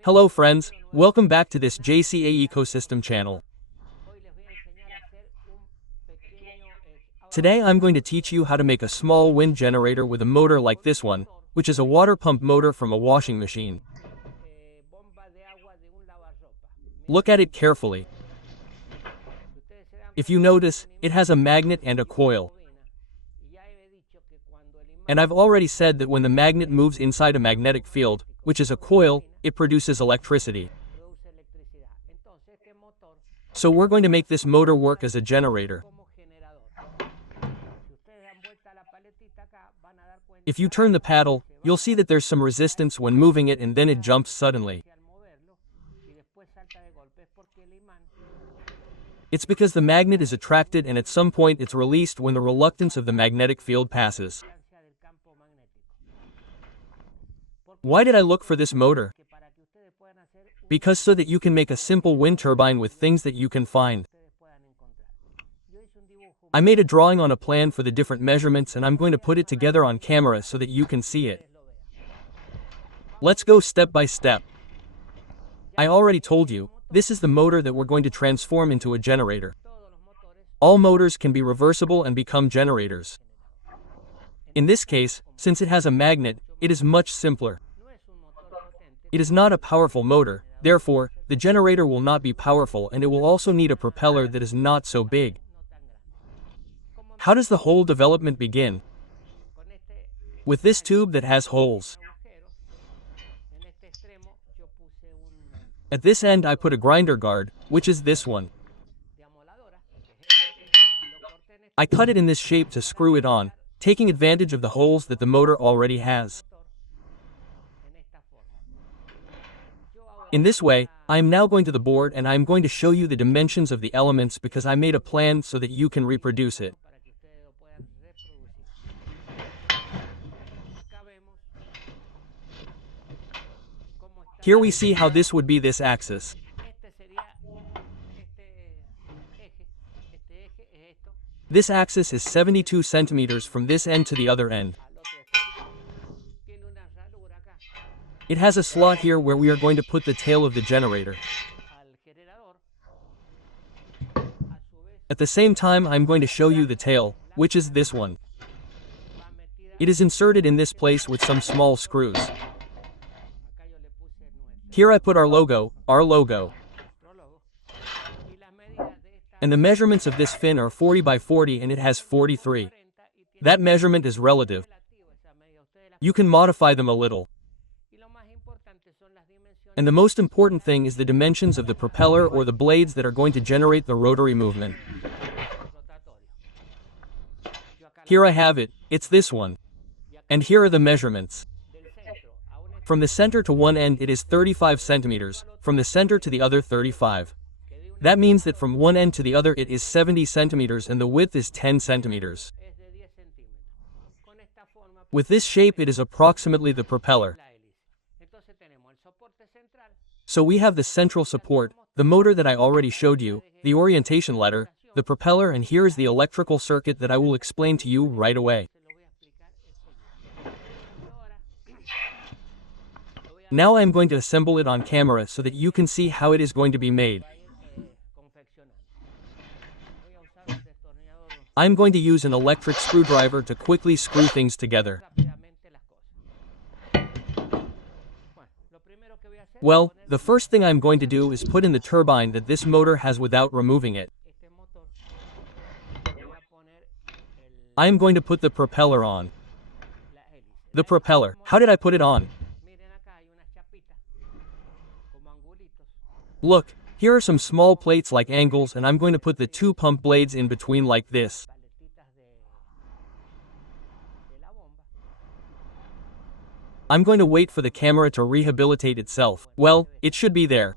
Hello friends, welcome back to this JCA Ecosystem channel. Today I'm going to teach you how to make a small wind generator with a motor like this one, which is a water pump motor from a washing machine. Look at it carefully. If you notice, it has a magnet and a coil. And I've already said that when the magnet moves inside a magnetic field, which is a coil, it produces electricity. So we're going to make this motor work as a generator. If you turn the paddle, you'll see that there's some resistance when moving it and then it jumps suddenly. It's because the magnet is attracted and at some point it's released when the reluctance of the magnetic field passes. Why did I look for this motor? Because so that you can make a simple wind turbine with things that you can find. I made a drawing on a plan for the different measurements and I'm going to put it together on camera so that you can see it. Let's go step by step. I already told you, this is the motor that we're going to transform into a generator. All motors can be reversible and become generators. In this case, since it has a magnet, it is much simpler. It is not a powerful motor, therefore, the generator will not be powerful and it will also need a propeller that is not so big. How does the whole development begin? With this tube that has holes. At this end I put a grinder guard, which is this one. I cut it in this shape to screw it on, taking advantage of the holes that the motor already has. In this way, I am now going to the board and I am going to show you the dimensions of the elements because I made a plan so that you can reproduce it. Here we see how this would be this axis. This axis is 72 centimeters from this end to the other end. It has a slot here where we are going to put the tail of the generator. At the same time I'm going to show you the tail, which is this one. It is inserted in this place with some small screws. Here I put our logo. And the measurements of this fin are 40 by 40 and it has 43. That measurement is relative. You can modify them a little. And the most important thing is the dimensions of the propeller or the blades that are going to generate the rotary movement. Here I have it, it's this one. And here are the measurements. From the center to one end it is 35 centimeters, from the center to the other 35. That means that from one end to the other it is 70 centimeters and the width is 10 centimeters. With this shape it is approximately the propeller. So we have the central support, the motor that I already showed you, the orientation letter, the propeller, and here is the electrical circuit that I will explain to you right away. Now I am going to assemble it on camera so that you can see how it is going to be made. I am going to use an electric screwdriver to quickly screw things together. Well, the first thing I'm going to do is put in the turbine that this motor has without removing it. I am going to put the propeller on. The propeller. How did I put it on? Look, here are some small plates like angles and I'm going to put the two pump blades in between like this. I'm going to wait for the camera to rehabilitate itself. Well, it should be there.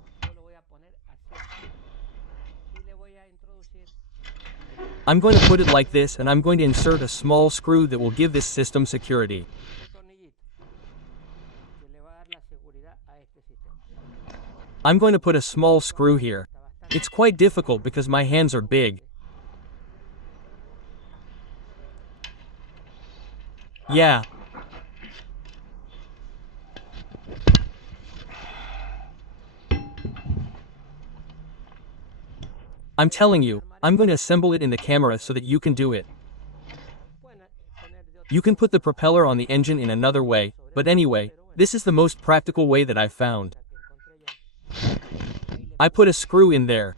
I'm going to put it like this and I'm going to insert a small screw that will give this system security. I'm going to put a small screw here. It's quite difficult because my hands are big. Yeah. I'm telling you, I'm going to assemble it in the camera so that you can do it. You can put the propeller on the engine in another way, but anyway, this is the most practical way that I've found. I put a screw in there.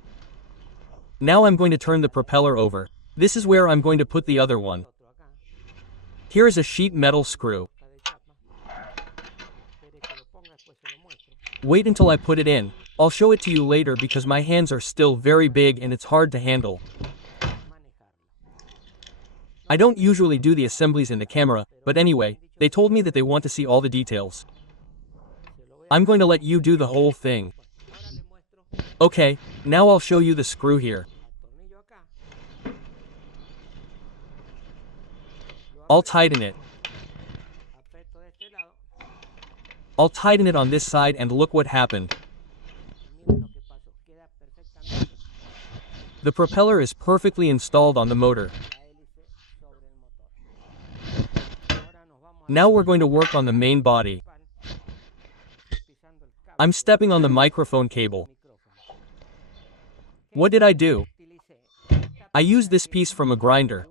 Now I'm going to turn the propeller over. This is where I'm going to put the other one. Here is a sheet metal screw. Wait until I put it in. I'll show it to you later because my hands are still very big and it's hard to handle. I don't usually do the assemblies in the camera, but anyway, they told me that they want to see all the details. I'm going to let you do the whole thing. Okay, now I'll show you the screw here. I'll tighten it. I'll tighten it on this side and look what happened. The propeller is perfectly installed on the motor. Now we're going to work on the main body. I'm stepping on the microphone cable. What did I do? I used this piece from a grinder.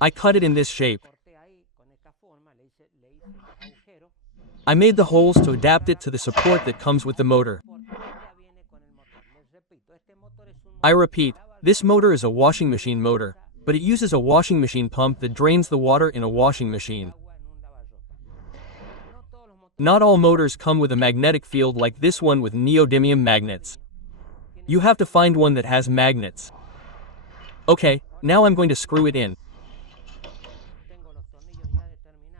I cut it in this shape. I made the holes to adapt it to the support that comes with the motor. I repeat, this motor is a washing machine motor, but it uses a washing machine pump that drains the water in a washing machine. Not all motors come with a magnetic field like this one with neodymium magnets. You have to find one that has magnets. Okay, now I'm going to screw it in.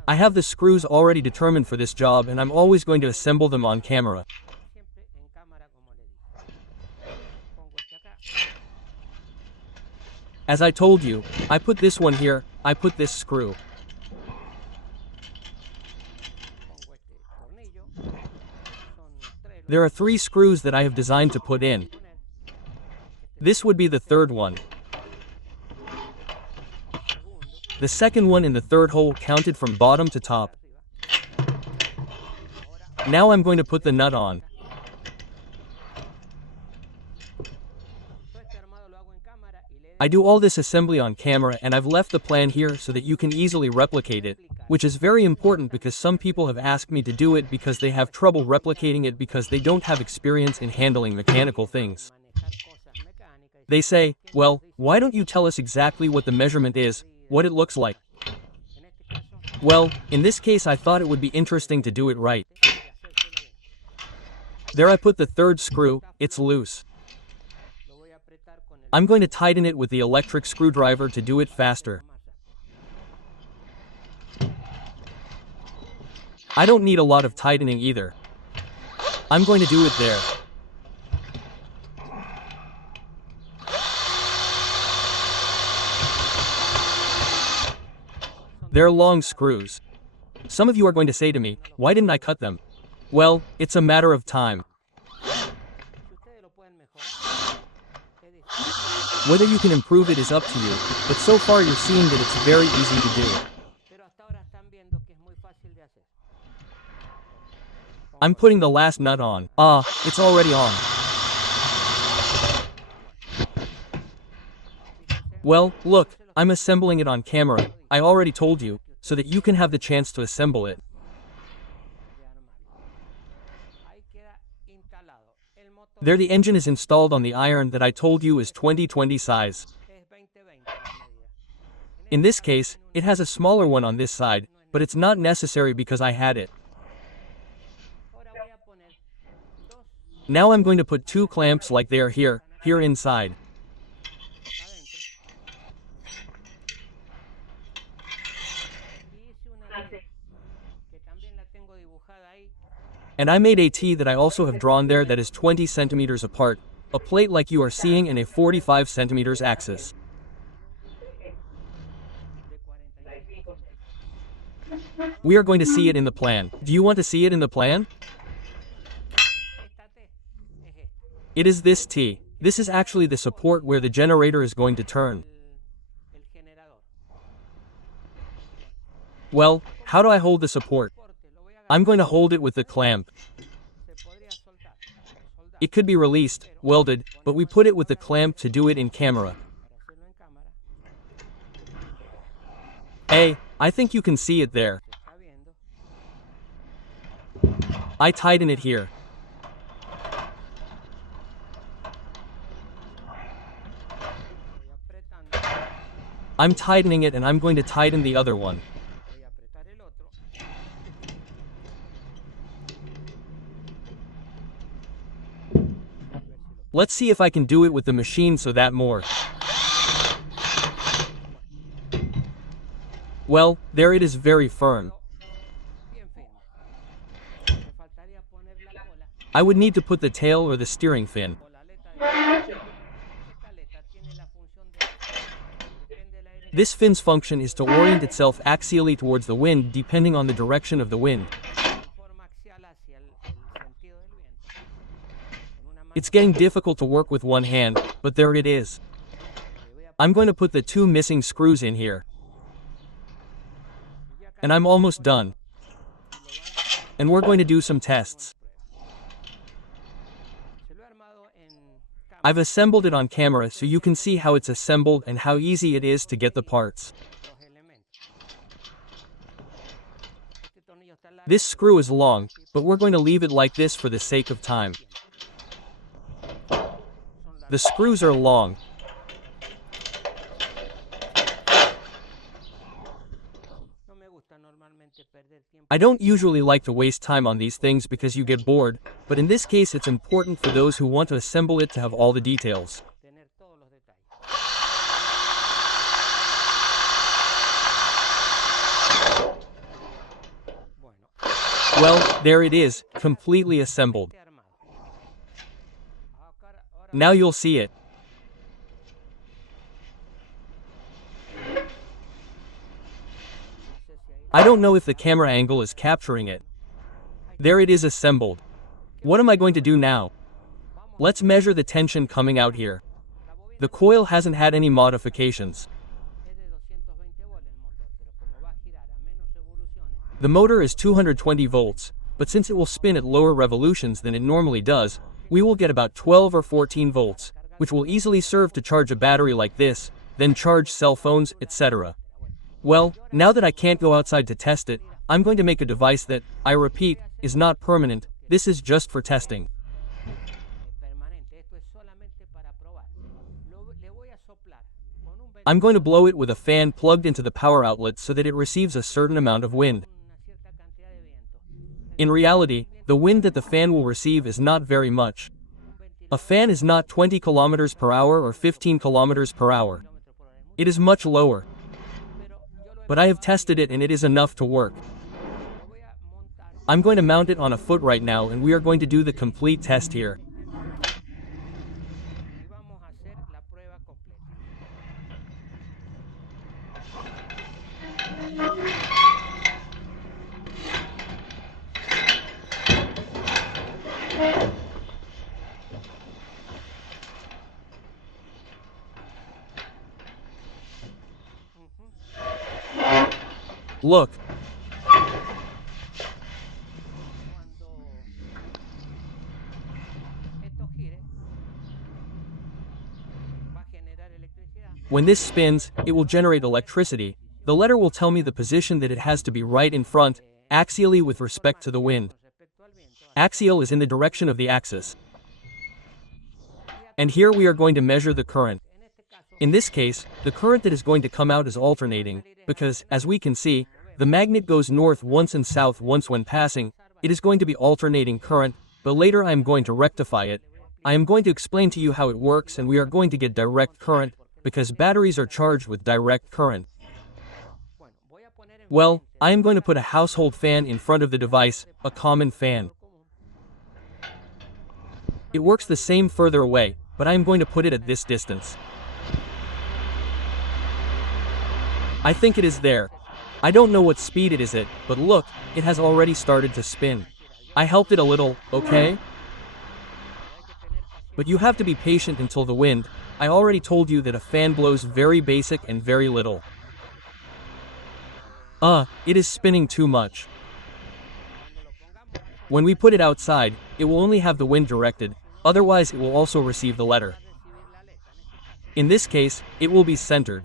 I have the screws already determined for this job and I'm always going to assemble them on camera. As I told you, I put this one here, I put this screw. There are 3 screws that I have designed to put in. This would be the third one. The second one in the third hole counted from bottom to top. Now I'm going to put the nut on. I do all this assembly on camera and I've left the plan here so that you can easily replicate it, which is very important because some people have asked me to do it because they have trouble replicating it because they don't have experience in handling mechanical things. They say, well, why don't you tell us exactly what the measurement is, what it looks like? Well, in this case I thought it would be interesting to do it right. There I put the third screw, it's loose. I'm going to tighten it with the electric screwdriver to do it faster. I don't need a lot of tightening either. I'm going to do it there. They're long screws. Some of you are going to say to me, why didn't I cut them? Well, it's a matter of time. Whether you can improve it is up to you, but so far you're seeing that it's very easy to do. I'm putting the last nut on. It's already on. Well, look, I'm assembling it on camera, I already told you, so that you can have the chance to assemble it. There the engine is installed on the iron that I told you is 2020 size. In this case, it has a smaller one on this side, but it's not necessary because I had it. Now I'm going to put 2 clamps like they are here inside. And I made a T that I also have drawn there that is 20 centimeters apart, a plate like you are seeing in a 45 centimeters axis. We are going to see it in the plan. Do you want to see it in the plan? It is this T. This is actually the support where the generator is going to turn. Well, how do I hold the support? I'm going to hold it with the clamp. It could be released, welded, but we put it with the clamp to do it in camera. Hey, I think you can see it there. I tighten it here. I'm tightening it and I'm going to tighten the other one. Let's see if I can do it with the machine so that more. Well, there it is, very firm. I would need to put the tail or the steering fin. This fin's function is to orient itself axially towards the wind depending on the direction of the wind. It's getting difficult to work with one hand, but there it is. I'm going to put the 2 missing screws in here. And I'm almost done. And we're going to do some tests. I've assembled it on camera so you can see how it's assembled and how easy it is to get the parts. This screw is long, but we're going to leave it like this for the sake of time. The screws are long. I don't usually like to waste time on these things because you get bored, but in this case it's important for those who want to assemble it to have all the details. Well, there it is, completely assembled. Now you'll see it. I don't know if the camera angle is capturing it. There it is assembled. What am I going to do now? Let's measure the tension coming out here. The coil hasn't had any modifications. The motor is 220 volts, but since it will spin at lower revolutions than it normally does, we will get about 12 or 14 volts, which will easily serve to charge a battery like this, then charge cell phones, etc. Well, now that I can't go outside to test it, I'm going to make a device that, I repeat, is not permanent. This is just for testing. I'm going to blow it with a fan plugged into the power outlet so that it receives a certain amount of wind. In reality, the wind that the fan will receive is not very much. A fan is not 20 kilometers per hour or 15 kilometers per hour. It is much lower. But I have tested it and it is enough to work. I'm going to mount it on a foot right now and we are going to do the complete test here. Look. When this spins, it will generate electricity. The letter will tell me the position that it has to be right in front, axially with respect to the wind. Axial is in the direction of the axis. And here we are going to measure the current. In this case, the current that is going to come out is alternating, because, as we can see, the magnet goes north once and south once when passing. It is going to be alternating current, but later I am going to rectify it. I am going to explain to you how it works and we are going to get direct current, because batteries are charged with direct current. Well, I am going to put a household fan in front of the device, a common fan. It works the same further away, but I am going to put it at this distance. I think it is there. I don't know what speed it is at, but look, it has already started to spin. I helped it a little, okay? But you have to be patient until the wind. I already told you that a fan blows very basic and very little. It is spinning too much. When we put it outside, it will only have the wind directed, Otherwise it will also receive the letter. In this case, it will be centered.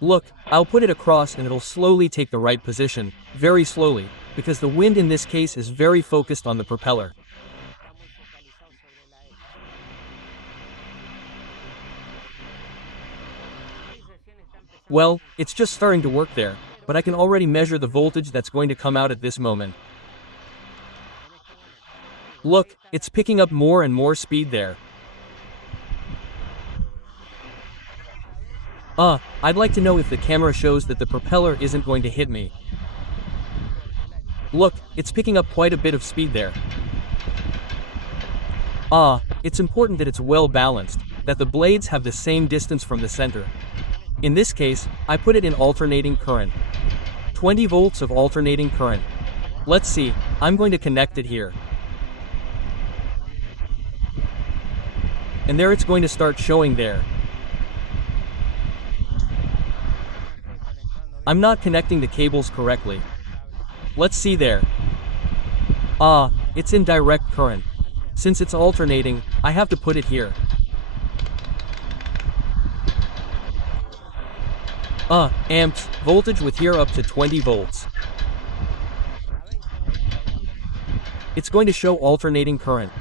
Look, I'll put it across and it'll slowly take the right position, very slowly, because the wind in this case is very focused on the propeller. Well, it's just starting to work there, but I can already measure the voltage that's going to come out at this moment. Look, it's picking up more and more speed there. I'd like to know if the camera shows that the propeller isn't going to hit me. Look, it's picking up quite a bit of speed there. It's important that it's well balanced, that the blades have the same distance from the center. In this case, I put it in alternating current. 20 volts of alternating current. Let's see, I'm going to connect it here. And there it's going to start showing there. I'm not connecting the cables correctly. Let's see there. It's in direct current. Since it's alternating, I have to put it here. Amps, voltage with here up to 20 volts. It's going to show alternating current.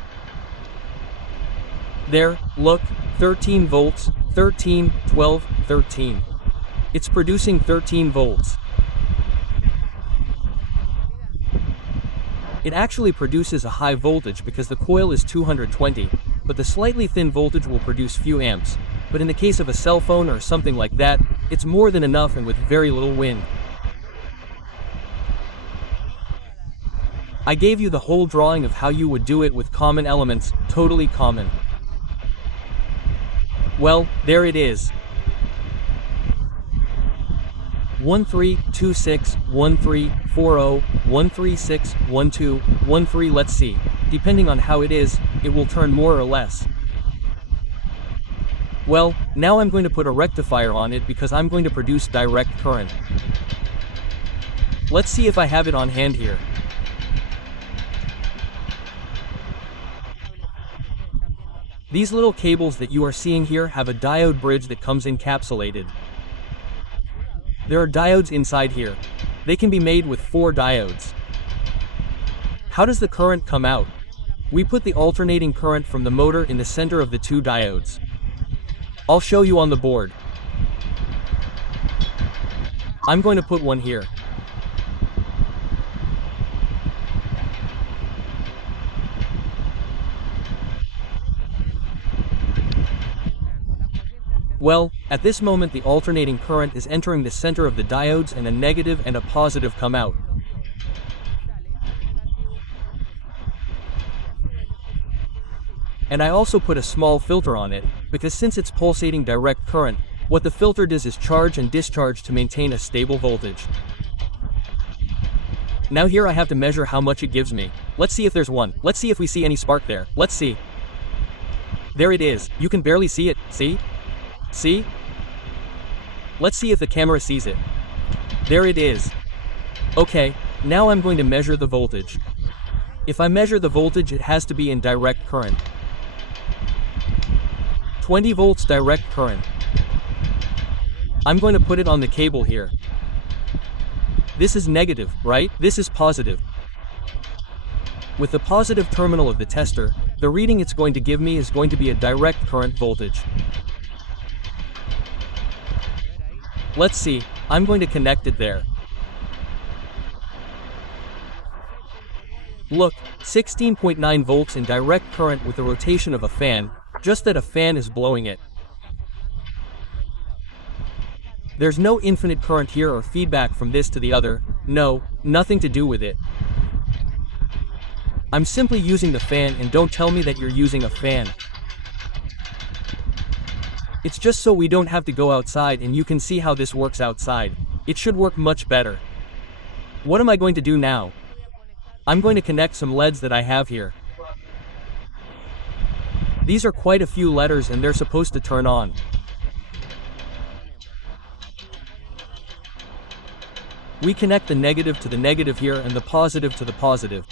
There, look, 13 volts, 13, 12, 13. It's producing 13 volts. It actually produces a high voltage because the coil is 220, but the slightly thin voltage will produce few amps. But in the case of a cell phone or something like that, it's more than enough and with very little wind. I gave you the whole drawing of how you would do it with common elements, totally common. Well, there it is. 1326, 1340, 136, 12, 13. Let's see. Depending on how it is, it will turn more or less. Well, now I'm going to put a rectifier on it because I'm going to produce direct current. Let's see if I have it on hand here. These little cables that you are seeing here have a diode bridge that comes encapsulated. There are diodes inside here. They can be made with 4 diodes. How does the current come out? We put the alternating current from the motor in the center of the 2 diodes. I'll show you on the board. I'm going to put one here. Well, at this moment the alternating current is entering the center of the diodes and a negative and a positive come out. And I also put a small filter on it, because since it's pulsating direct current, what the filter does is charge and discharge to maintain a stable voltage. Now here I have to measure how much it gives me. Let's see if there's one. Let's see if we see any spark there. Let's see. There it is. You can barely see it. See? See? Let's see if the camera sees it. There it is. Okay, now I'm going to measure the voltage. If I measure the voltage, it has to be in direct current. 20 volts direct current. I'm going to put it on the cable here. This is negative, right? This is positive. With the positive terminal of the tester, the reading it's going to give me is going to be a direct current voltage. Let's see, I'm going to connect it there. Look, 16.9 volts in direct current with the rotation of a fan, just that a fan is blowing it. There's no infinite current here or feedback from this to the other, no, nothing to do with it. I'm simply using the fan, and don't tell me that you're using a fan. It's just so we don't have to go outside and you can see how this works outside. It should work much better. What am I going to do now? I'm going to connect some LEDs that I have here. These are quite a few letters and they're supposed to turn on. We connect the negative to the negative here and the positive to the positive.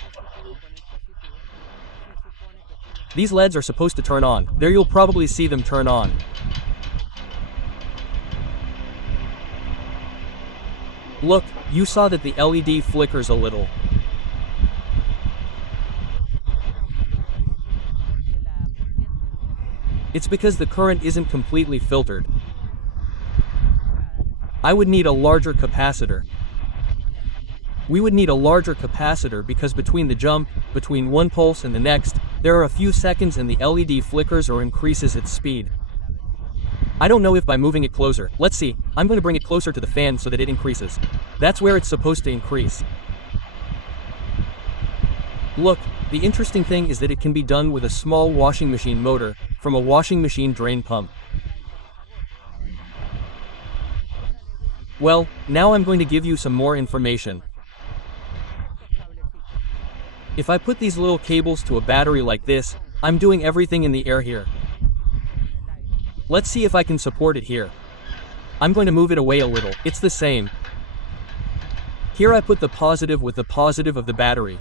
These LEDs are supposed to turn on. There you'll probably see them turn on. Look, you saw that the LED flickers a little. It's because the current isn't completely filtered. I would need a larger capacitor. We would need a larger capacitor because between the jump, between one pulse and the next, there are a few seconds and the LED flickers or increases its speed. I don't know if by moving it closer. Let's see, I'm going to bring it closer to the fan so that it increases. That's where it's supposed to increase. Look, the interesting thing is that it can be done with a small washing machine motor from a washing machine drain pump. Well, now I'm going to give you some more information. If I put these little cables to a battery like this, I'm doing everything in the air here. Let's see if I can support it here. I'm going to move it away a little. It's the same. Here I put the positive with the positive of the battery.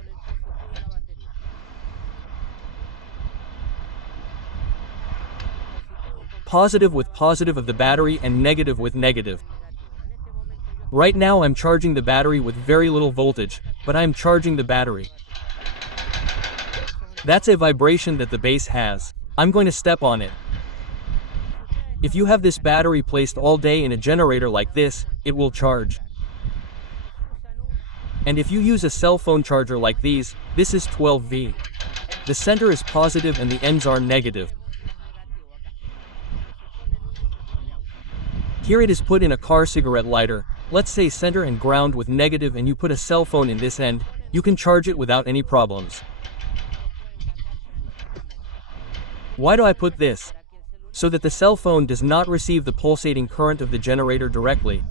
Positive with positive of the battery and negative with negative. Right now I'm charging the battery with very little voltage, but I'm charging the battery. That's a vibration that the base has. I'm going to step on it. If you have this battery placed all day in a generator like this, it will charge. And if you use a cell phone charger like these, this is 12V. The center is positive and the ends are negative. Here it is put in a car cigarette lighter, let's say center and ground with negative, and you put a cell phone in this end, you can charge it without any problems. Why do I put this? So that the cell phone does not receive the pulsating current of the generator directly.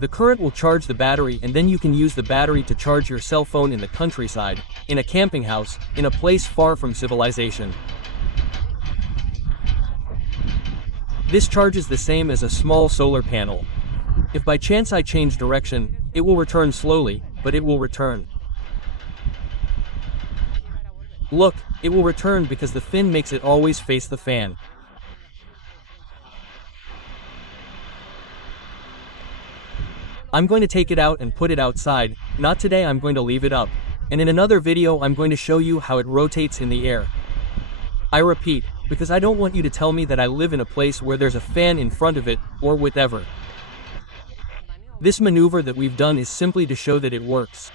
The current will charge the battery, and then you can use the battery to charge your cell phone in the countryside, in a camping house, in a place far from civilization. This charges the same as a small solar panel. If by chance I change direction, it will return slowly, but it will return. Look, it will return because the fin makes it always face the fan. I'm going to take it out and put it outside. Not today, I'm going to leave it up. And in another video I'm going to show you how it rotates in the air. I repeat, because I don't want you to tell me that I live in a place where there's a fan in front of it, or whatever. This maneuver that we've done is simply to show that it works.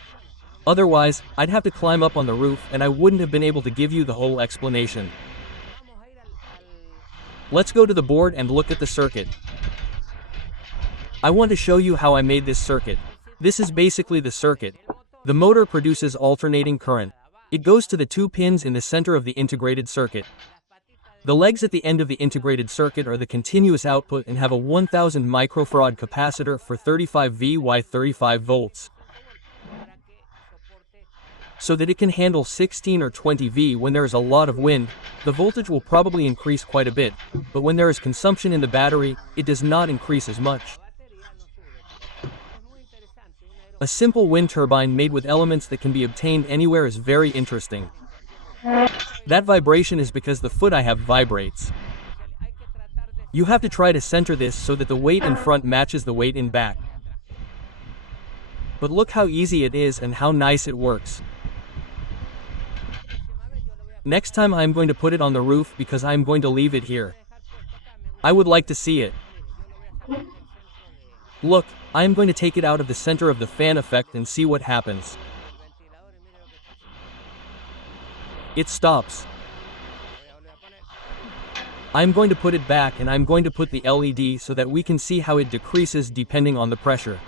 Otherwise, I'd have to climb up on the roof and I wouldn't have been able to give you the whole explanation. Let's go to the board and look at the circuit. I want to show you how I made this circuit. This is basically the circuit. The motor produces alternating current. It goes to the two pins in the center of the integrated circuit. The legs at the end of the integrated circuit are the continuous output and have a 1000 microfarad capacitor for 35V 35 volts. So that it can handle 16 or 20V when there is a lot of wind. The voltage will probably increase quite a bit, but when there is consumption in the battery, it does not increase as much. A simple wind turbine made with elements that can be obtained anywhere is very interesting. That vibration is because the foot I have vibrates. You have to try to center this so that the weight in front matches the weight in back. But look how easy it is and how nice it works. Next time I'm going to put it on the roof because I'm going to leave it here. I would like to see it. Look, I am going to take it out of the center of the fan effect and see what happens. It stops. I'm going to put it back and I'm going to put the LED so that we can see how it decreases depending on the pressure.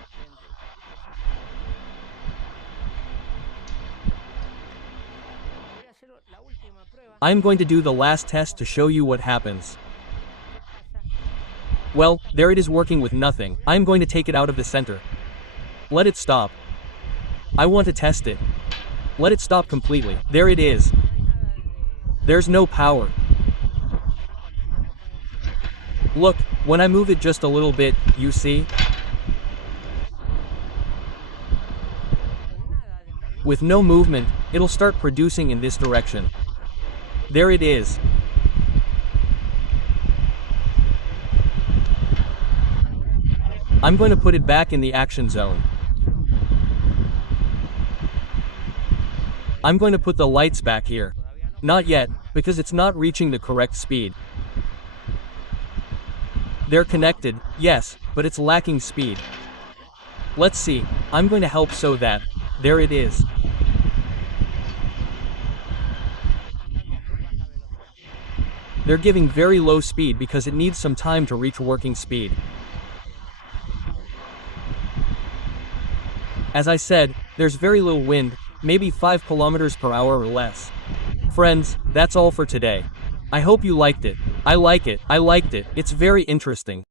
I'm going to do the last test to show you what happens. Well, there it is working with nothing. I'm going to take it out of the center. Let it stop. I want to test it. Let it stop completely. There it is. There's no power. Look, when I move it just a little bit, you see? With no movement, it'll start producing in this direction. There it is. I'm going to put it back in the action zone. I'm going to put the lights back here. Not yet, because it's not reaching the correct speed. They're connected, yes, but it's lacking speed. Let's see, I'm going to help so that, there it is. They're giving very low speed because it needs some time to reach working speed. As I said, there's very little wind, maybe 5 kilometers per hour or less. Friends, that's all for today. I hope you liked it. I liked it, it's very interesting.